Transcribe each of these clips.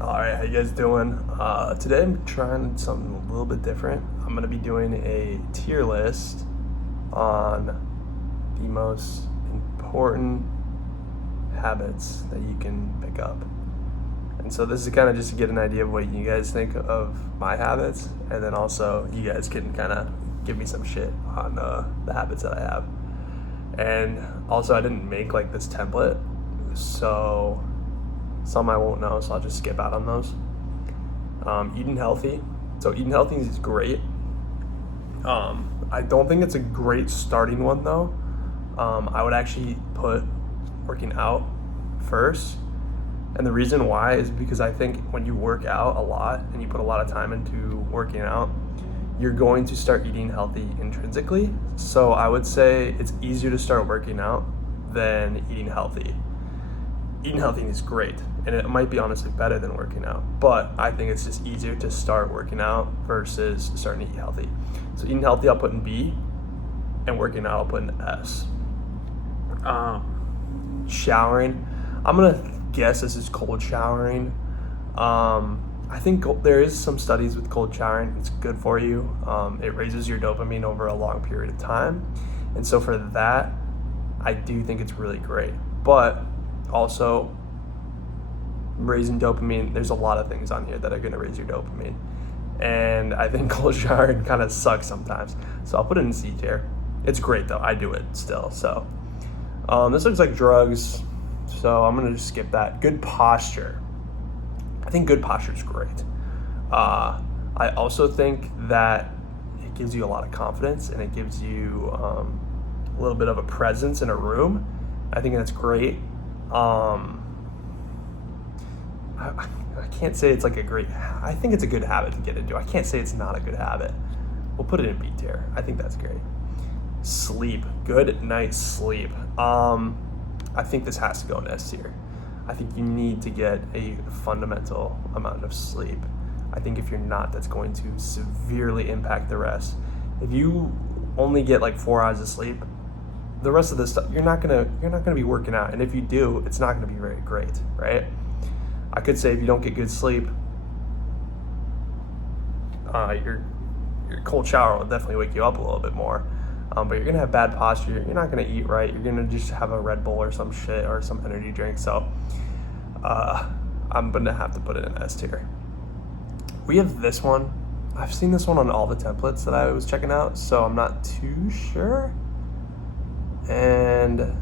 All right, how you guys doing? Today I'm trying something a little bit different. I'm gonna be doing a tier list on the most important habits that you can pick up. And so this is kind of just to get an idea of what you guys think of my habits, and then also you guys can kind of give me some shit on the habits that I have. And also I didn't make like this template, so some I won't know, so I'll just skip out on those. Eating healthy. So eating healthy is great. I don't think it's a great starting one though. I would actually put working out first. And the reason why is because I think when you work out a lot and you put a lot of time into working out, you're going to start eating healthy intrinsically. So I would say it's easier to start working out than eating healthy. Eating healthy is great, and it might be honestly better than working out, but I think it's just easier to start working out versus starting to eat healthy. So eating healthy I'll put in B, and working out I'll put in S. Showering, I'm gonna guess this is cold showering. I think there is some studies with cold showering. It's good for you. It raises your dopamine over a long period of time, and so for that I do think it's really great. But also, raising dopamine, there's a lot of things on here that are going to raise your dopamine. And I think cold showering kind of sucks sometimes. So I'll put it in C tier. It's great though. I do it still. So this looks like drugs. So I'm going to just skip that. Good posture. I think good posture is great. I also think that it gives you a lot of confidence and it gives you a little bit of a presence in a room. I think that's great. I can't say it's like a great, I think it's a good habit to get into. I can't say it's not a good habit. We'll put it in B tier. I think that's great. Sleep, good night's sleep. I think this has to go in S tier. I think you need to get a fundamental amount of sleep. I think if you're not, that's going to severely impact the rest. If you only get like 4 hours of sleep, the rest of this stuff, you're not gonna be working out, and if you do, it's not gonna be very great, right? I could say if you don't get good sleep, your cold shower will definitely wake you up a little bit more, but you're gonna have bad posture. You're not gonna eat right. You're gonna just have a Red Bull or some shit or some energy drink. So I'm gonna have to put it in S tier. We have this one. I've seen this one on all the templates that I was checking out, so I'm not too sure. And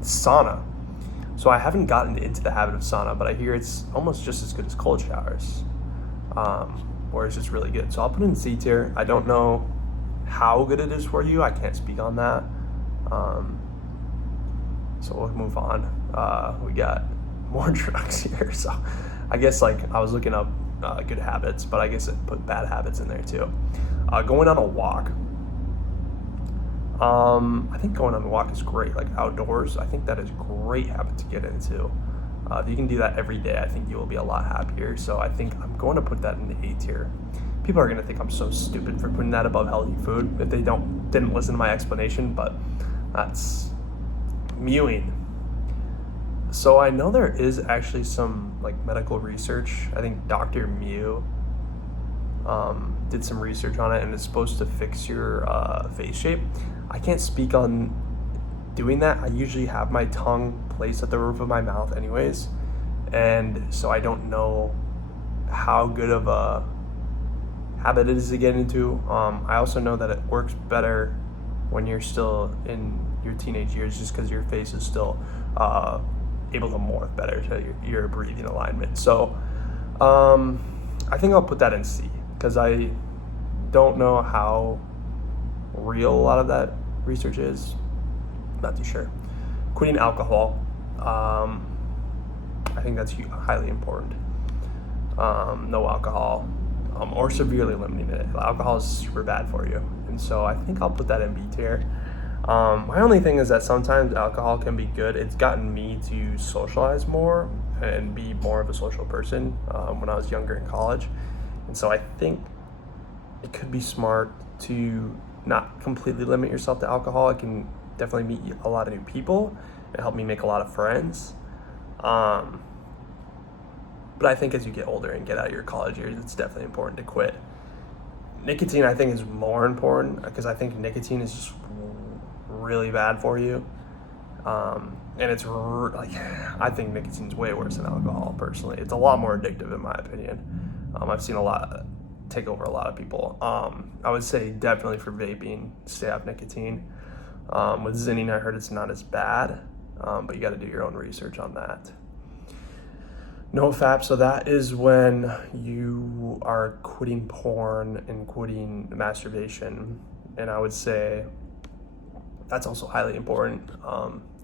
sauna. So I haven't gotten into the habit of sauna, but I hear it's almost just as good as cold showers, or it's just really good. So I'll put it in C tier. I don't know how good it is for you. I can't speak on that. So we'll move on. We got more drugs here. So I guess like I was looking up good habits, but I guess it put bad habits in there too. Going on a walk. I think going on a walk is great, like outdoors. I think that is a great habit to get into. If you can do that every day, I think you will be a lot happier. So I think I'm going to put that in the A tier. People are going to think I'm so stupid for putting that above healthy food if they didn't listen to my explanation, but that's mewing. So I know there is actually some like medical research. I think Dr. Mew did some research on it, and it's supposed to fix your face shape. I can't speak on doing that. I usually have my tongue placed at the roof of my mouth anyways, and so I don't know how good of a habit it is to get into. I also know that it works better when you're still in your teenage years, just because your face is still able to morph better to your breathing alignment. So I think I'll put that in C, because I don't know how real a lot of that research is. Not too sure. Quitting alcohol. I think that's highly important. No alcohol, or severely limiting it. Alcohol is super bad for you, and so I think I'll put that in B tier. My only thing is that sometimes alcohol can be good. It's gotten me to socialize more and be more of a social person when I was younger in college, and so I think it could be smart to not completely limit yourself to alcohol. It can definitely meet a lot of new people and help me make a lot of friends. But I think as you get older and get out of your college years, it's definitely important to quit. Nicotine, I think, is more important because I think nicotine is just really bad for you. And it's I think nicotine's way worse than alcohol, personally. It's a lot more addictive, in my opinion. I've seen a lot take over a lot of people. I would say definitely for vaping, stay off nicotine. With zinning, I heard it's not as bad, but you got to do your own research on that. No FAP, so that is when you are quitting porn and quitting masturbation, and I would say that's also highly important.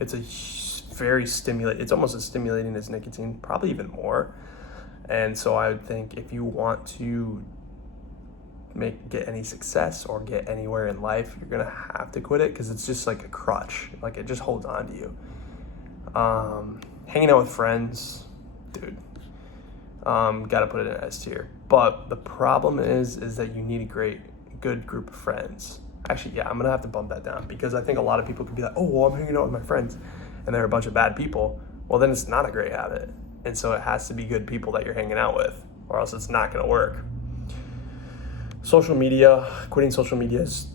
It's it's almost as stimulating as nicotine, probably even more. And so I would think if you want to get any success or get anywhere in life, you're gonna have to quit it because it's just like a crutch. Like, it just holds on to you. Hanging out with friends, dude, gotta put it in S tier. But the problem is that you need a good group of friends. Actually, yeah, I'm gonna have to bump that down because I think a lot of people could be like, oh, well, I'm hanging out with my friends and they're a bunch of bad people. Well, then it's not a great habit. And so it has to be good people that you're hanging out with, or else it's not gonna work. Social media, quitting social media is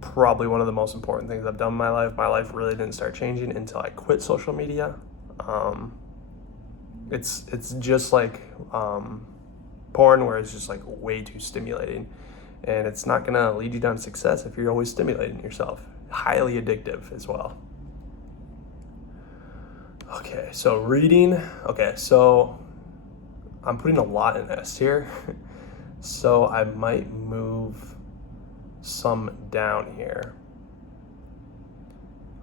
probably one of the most important things I've done in my life. My life really didn't start changing until I quit social media. It's just like porn, where it's just like way too stimulating, and it's not gonna lead you down to success if you're always stimulating yourself. Highly addictive as well. Okay, so reading. Okay, so I'm putting a lot in S here. So I might move some down here.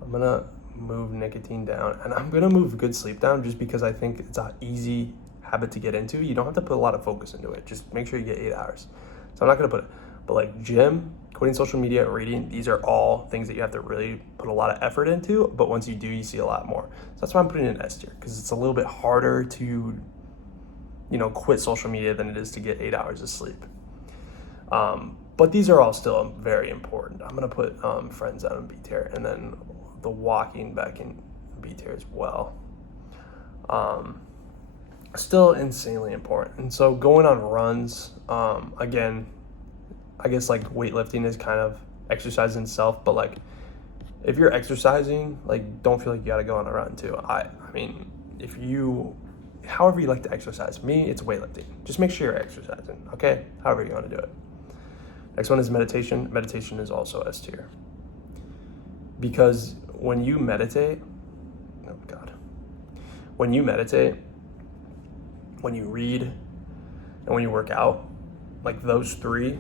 I'm gonna move nicotine down, and I'm gonna move good sleep down just because I think it's an easy habit to get into. You don't have to put a lot of focus into it. Just make sure you get 8 hours. So I'm not gonna put it, but like gym, quitting social media, reading, these are all things that you have to really put a lot of effort into, but once you do, you see a lot more. So that's why I'm putting it in S tier, because it's a little bit harder to, quit social media than it is to get 8 hours of sleep. But these are all still very important. I'm gonna put friends out in B tier, and then the walking back in B tier as well. Still insanely important. And so going on runs, again, I guess like weightlifting is kind of exercise in itself, but like if you're exercising, like don't feel like you gotta go on a run too. I mean, however you like to exercise, me, it's weightlifting. Just make sure you're exercising, okay? However you want to do it. Next one is meditation. Meditation is also S tier. Because when you meditate, when you read, and when you work out, like those three,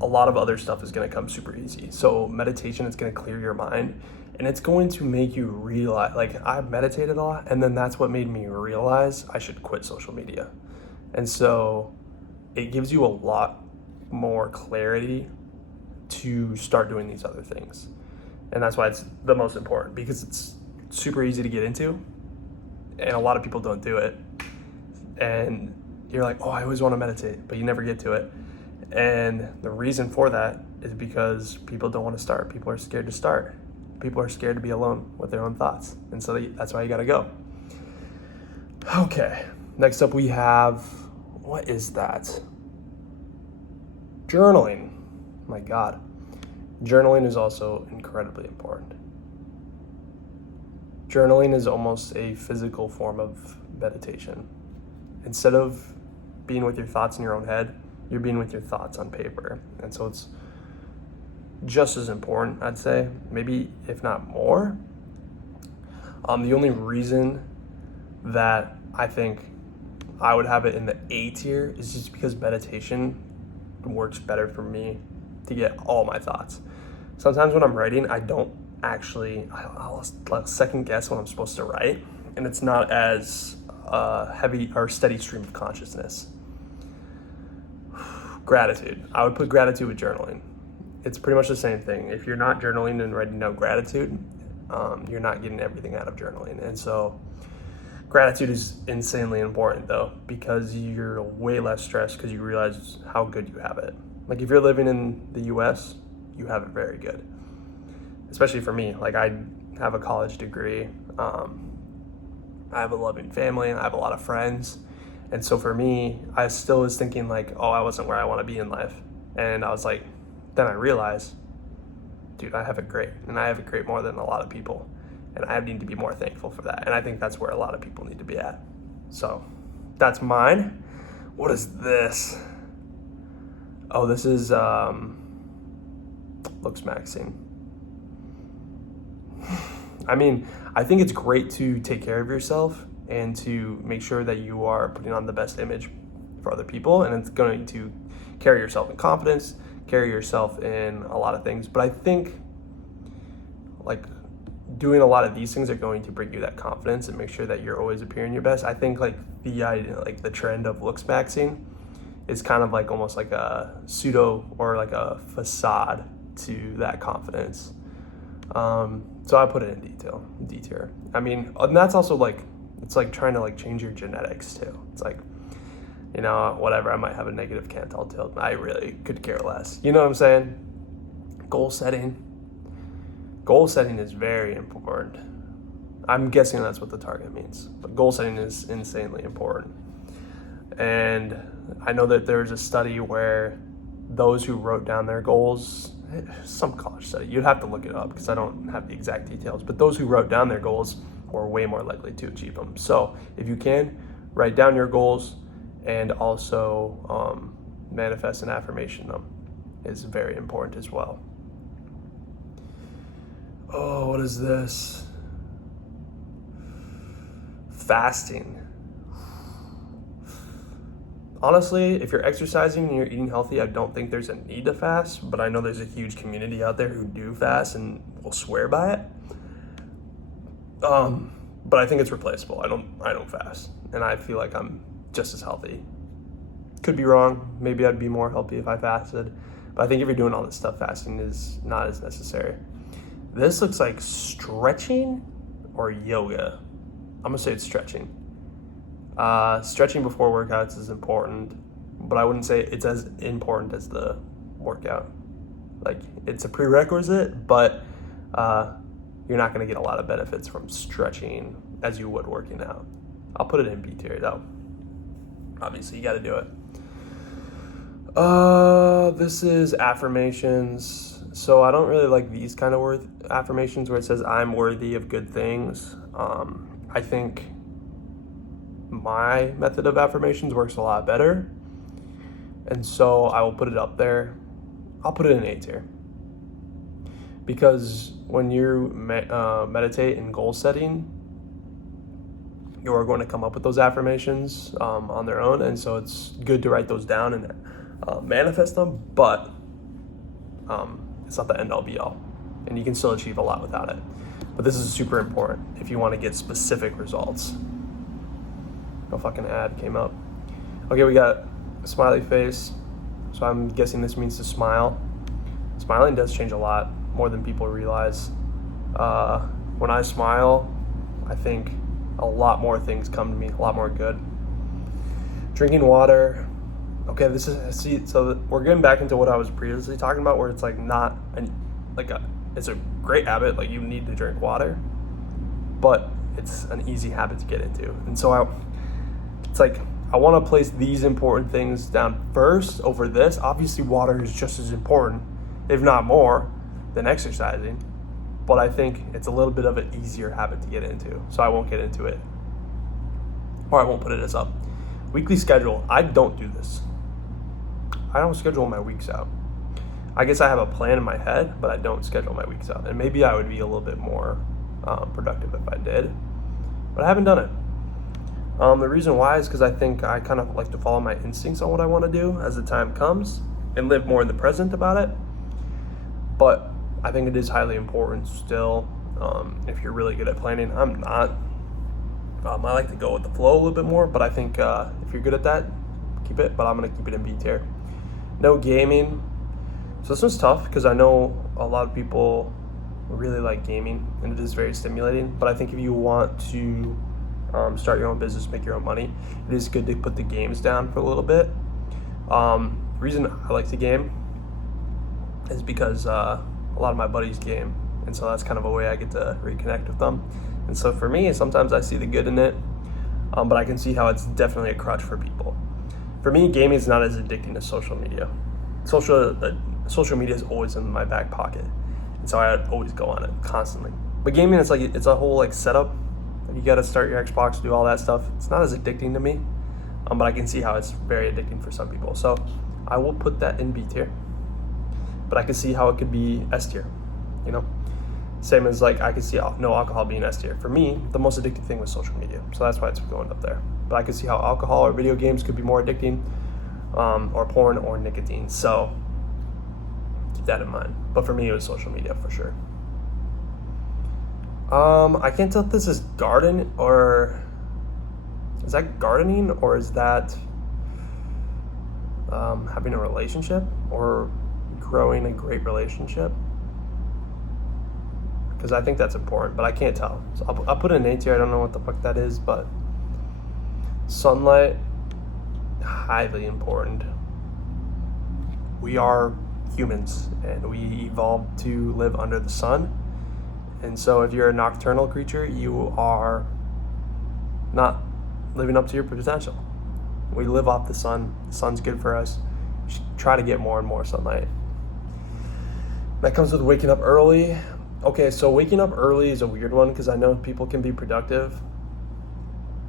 a lot of other stuff is going to come super easy. So meditation is going to clear your mind, and it's going to make you realize, like I've meditated a lot, and then that's what made me realize I should quit social media. And so it gives you a lot more clarity to start doing these other things. And that's why it's the most important, because it's super easy to get into and a lot of people don't do it. And you're like, oh, I always want to meditate, but you never get to it. And the reason for that is because people don't want to start. People are scared to start. People are scared to be alone with their own thoughts. And so that's why you got to go. Okay, next up we have, what is that? Journaling. My God. Journaling is also incredibly important. Journaling is almost a physical form of meditation. Instead of being with your thoughts in your own head, you're being with your thoughts on paper. And so it's just as important, I'd say, maybe if not more. The only reason that I think I would have it in the A tier is just because meditation works better for me to get all my thoughts. Sometimes when I'm writing, I don't actually, I'll second guess what I'm supposed to write, and it's not as heavy or steady stream of consciousness. Gratitude. I would put gratitude with journaling. It's pretty much the same thing. If you're not journaling and writing down gratitude, you're not getting everything out of journaling. And so gratitude is insanely important though, because you're way less stressed because you realize how good you have it. Like if you're living in the US, you have it very good. Especially for me, like I have a college degree. I have a loving family, I have a lot of friends, And so for me, I still was thinking like, oh, I wasn't where I want to be in life. And I was like, then I realized, dude, I have it great. And I have it great more than a lot of people. And I need to be more thankful for that. And I think that's where a lot of people need to be at. So that's mine. What is this? Oh, this is looks maxing. I mean, I think it's great to take care of yourself and to make sure that you are putting on the best image for other people, and it's going to carry yourself in confidence, carry yourself in a lot of things. But I think like doing a lot of these things are going to bring you that confidence and make sure that you're always appearing your best. I think like the idea, like the trend of looks maxing is kind of like almost like a pseudo or like a facade to that confidence. So I put it in D tier. I mean, and that's also like, it's like trying to like change your genetics too. It's like, you know, whatever, I might have a negative Cantal tilt. I really could care less. You know what I'm saying? Goal setting. Goal setting is very important. I'm guessing that's what the target means. But goal setting is insanely important. And I know that there's a study where those who wrote down their goals, some college study, you'd have to look it up because I don't have the exact details, but those who wrote down their goals were way more likely to achieve them. So if you can, write down your goals and also manifest and affirmation them is very important as well. Oh, what is this? Fasting. Honestly, if you're exercising and you're eating healthy, I don't think there's a need to fast, but I know there's a huge community out there who do fast and will swear by it. But I think it's replaceable. I don't fast, and I feel like I'm just as healthy. Could be wrong. Maybe I'd be more healthy if I fasted, but I think if you're doing all this stuff, fasting is not as necessary. This looks like stretching or yoga. I'm gonna say it's stretching. Stretching before workouts is important, but I wouldn't say it's as important as the workout. Like, it's a prerequisite, but you're not going to get a lot of benefits from stretching as you would working out. I'll put it in B tier though. Obviously, you got to do it. This is affirmations. So I don't really like these kind of affirmations where it says I'm worthy of good things. I think my method of affirmations works a lot better, and so I will put it up there. I'll put it in A tier because when you meditate and goal setting, you are going to come up with those affirmations on their own, and so it's good to write those down and manifest them, but it's not the end all be all, and you can still achieve a lot without it. But this is super important if you want to get specific results. No fucking ad came up. Okay, we got a smiley face. So I'm guessing this means to smile. Smiling does change a lot, more than people realize. When I smile, I think a lot more things come to me, a lot more good. Drinking water. Okay, so we're getting back into what I was previously talking about, where it's like it's a great habit, like you need to drink water, but it's an easy habit to get into. And so it's like I want to place these important things down first over this. Obviously, water is just as important, if not more, than exercising. But I think it's a little bit of an easier habit to get into, so I won't get into it. Or I won't put it as up. Weekly schedule. I don't do this. I don't schedule my weeks out. I guess I have a plan in my head, but I don't schedule my weeks out. And maybe I would be a little bit more productive if I did. But I haven't done it. The reason why is because I think I kind of like to follow my instincts on what I want to do as the time comes and live more in the present about it. But I think it is highly important still if you're really good at planning. I'm not. I like to go with the flow a little bit more, but I think if you're good at that, keep it. But I'm going to keep it in B tier. No gaming. So this one's tough because I know a lot of people really like gaming and it is very stimulating. But I think if you want to start your own business, make your own money, it is good to put the games down for a little bit. The reason I like to game is because a lot of my buddies game, and so that's kind of a way I get to reconnect with them. And so for me, sometimes I see the good in it. but I can see how it's definitely a crutch for people. For me, gaming is not as addicting as social media. Social media is always in my back pocket, and so I always go on it constantly. But gaming, it's a whole like setup. You got to start your Xbox, do all that stuff. It's not as addicting to me, but I can see how it's very addicting for some people. So I will put that in B tier, but I can see how it could be S tier. You know, same as like I can see no alcohol being S tier. For me, the most addicting thing was social media, so that's why it's going up there. But I can see how alcohol or video games could be more addicting, or porn or nicotine. So keep that in mind. But for me, it was social media for sure. I can't tell if this is gardening or is that having a relationship or growing a great relationship, because I think that's important, but I can't tell. So I'll put an A tier. I don't know what the fuck that is, but sunlight, highly important. We are humans and we evolved to live under the sun. And so if you're a nocturnal creature, you are not living up to your potential. We live off the sun. The sun's good for us. You should try to get more and more sunlight. That comes with waking up early. Okay, so waking up early is a weird one because I know people can be productive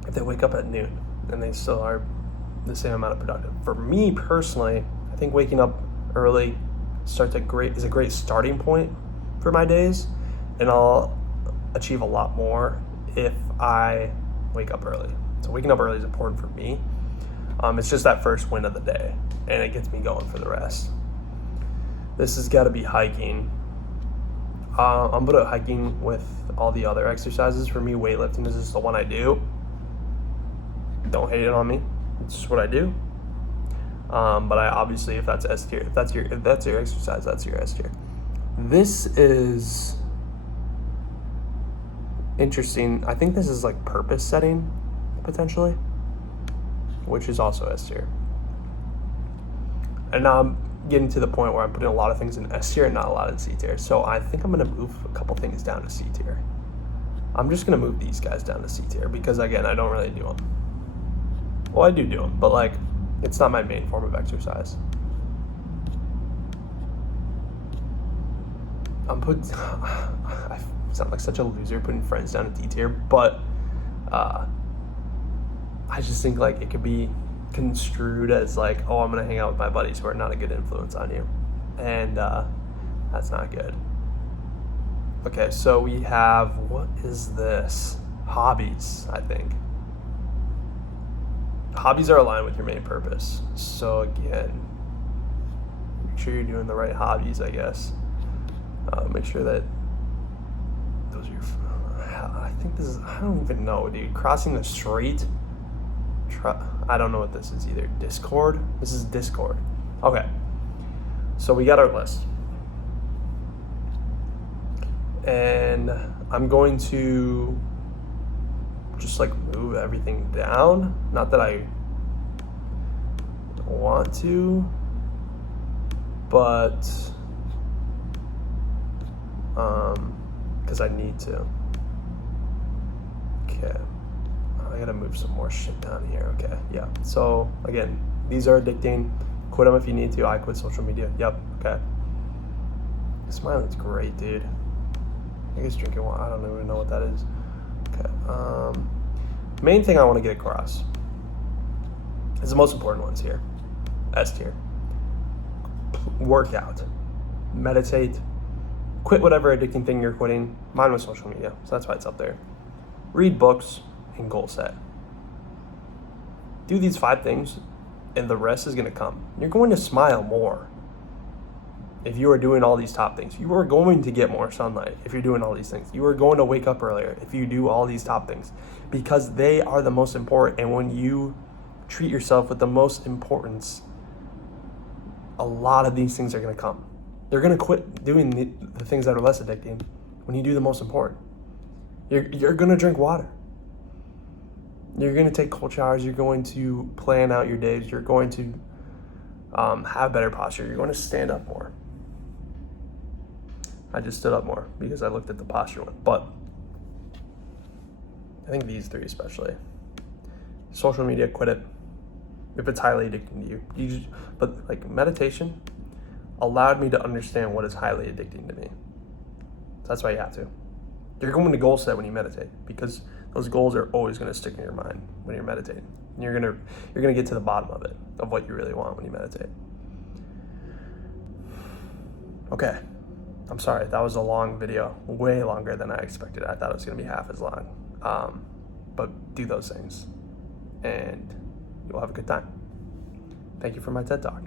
if they wake up at noon and they still are the same amount of productive. For me personally, I think waking up early is a great starting point for my days. And I'll achieve a lot more if I wake up early. So waking up early is important for me. It's just that first win of the day, and it gets me going for the rest. This has got to be hiking. I'm good at hiking with all the other exercises. For me, weightlifting is just the one I do. Don't hate it on me. It's just what I do. But I obviously, if that's S tier, if that's your exercise, that's your S tier. This is interesting. I think this is like purpose setting, potentially, which is also S tier. And now I'm getting to the point where I'm putting a lot of things in S tier and not a lot in C tier. So I think I'm going to move a couple things down to C tier. I'm just going to move these guys down to C tier because, again, I don't really do them. Well, I do them, but like it's not my main form of exercise. I sound like such a loser putting friends down to D tier, but I just think like it could be construed as like, oh, I'm gonna hang out with my buddies who are not a good influence on you, and that's not good. Okay, so we have, what is this? Hobbies, I think. Hobbies are aligned with your main purpose. So again, make sure you're doing the right hobbies, I guess. Make sure that those are I think this is, I don't even know, dude. Crossing the street? I don't know what this is either. Discord? This is Discord. Okay. So we got our list. And I'm going to just like move everything down. Not that I want to, but because I need to. Okay. I gotta move some more shit down here. Okay, yeah. So again, these are addicting. Quit them if you need to. I quit social media. Yep. Okay. Smiling's great, dude. I guess drinking water. I don't even know what that is. Okay. Main thing I want to get across is the most important ones here. S tier. Workout. Meditate. Quit whatever addicting thing you're quitting. Mine was social media, so that's why it's up there. Read books and goal set. Do these 5 things, and the rest is going to come. You're going to smile more if you are doing all these top things. You are going to get more sunlight if you're doing all these things. You are going to wake up earlier if you do all these top things, because they are the most important. And when you treat yourself with the most importance, a lot of these things are going to come. They're going to quit doing the things that are less addicting when you do the most important. You're going to drink water. You're going to take cold showers. You're going to plan out your days. You're going to have better posture. You're going to stand up more. I just stood up more because I looked at the posture one. But I think these 3 especially. Social media, quit it. If it's highly addicting to you. But like meditation allowed me to understand what is highly addicting to me. So that's why you have to. You're going to goal set when you meditate, because those goals are always going to stick in your mind when you're meditating. And you're gonna get to the bottom of it, of what you really want when you meditate. Okay, I'm sorry, that was a long video, way longer than I expected. I thought it was gonna be half as long. But do those things, and you'll have a good time. Thank you for my TED Talk.